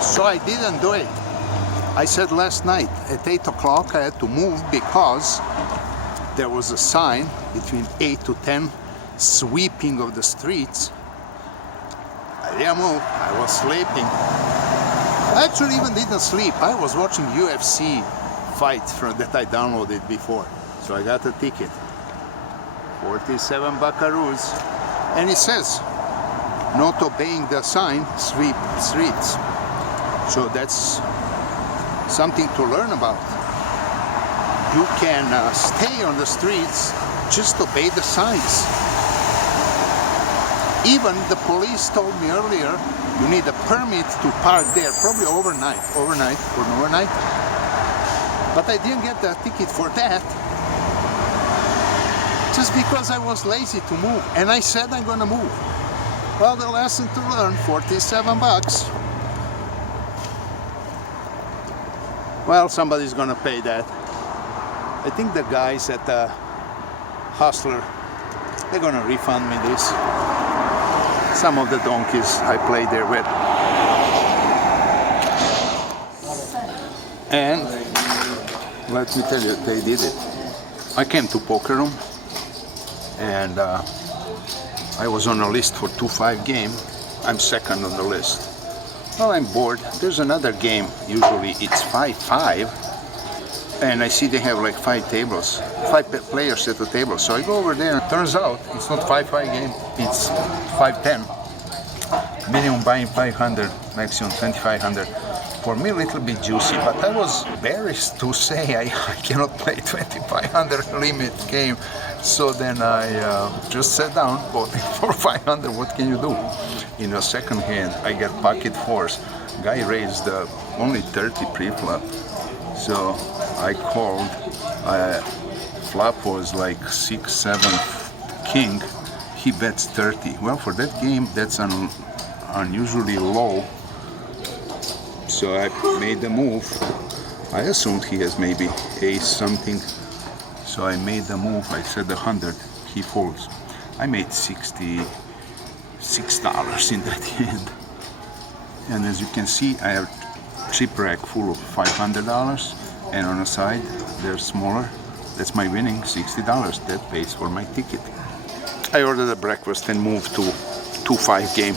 So I didn't do it. I said last night at 8 o'clock I had to move because there was a sign between 8 to 10, sweeping of the streets. I didn't move, I was sleeping. I actually even didn't sleep. I was watching UFC fights that I downloaded before. So I got a ticket. 47 buckaroos. And it says, not obeying the sign, sweep streets. So that's something to learn about. You can stay on the streets, just obey the signs. Even the police told me earlier, you need a permit to park there, probably overnight. But I didn't get the ticket for that, just because I was lazy to move, and I said I'm gonna move. Well, the lesson to learn, 47 bucks. Well, somebody's gonna pay that. I think the guys at the Hustler, they're gonna refund me this. Some of the donkeys I played there with. And let me tell you, they did it. I came to poker room and I was on a list for 2-5 game. I'm second on the list. Well, I'm bored. There's another game. Usually it's 5-5. And I see they have like 5 tables, 5 players at the table. So I go over there. Turns out it's not 5-5 game, it's 5-10. Minimum buying 500, maximum 2,500. For me, a little bit juicy, but I was embarrassed to say I cannot play 2,500 limit game. So then I just sat down, bought it for 500. What can you do? In a second hand, I get pocket fours. Guy raised only 30 pre-flop. So I called, flop was like 6-7 king, he bets 30. Well, for that game, that's unusually low. So I made the move. I assumed he has maybe ace something. So I made the move, I said 100, he folds. I made $66 in that hand. And as you can see, I have chip rack full of $500, and on the side they're smaller. That's my winning, $60. That pays for my ticket. I ordered a breakfast and moved to 2-5 game.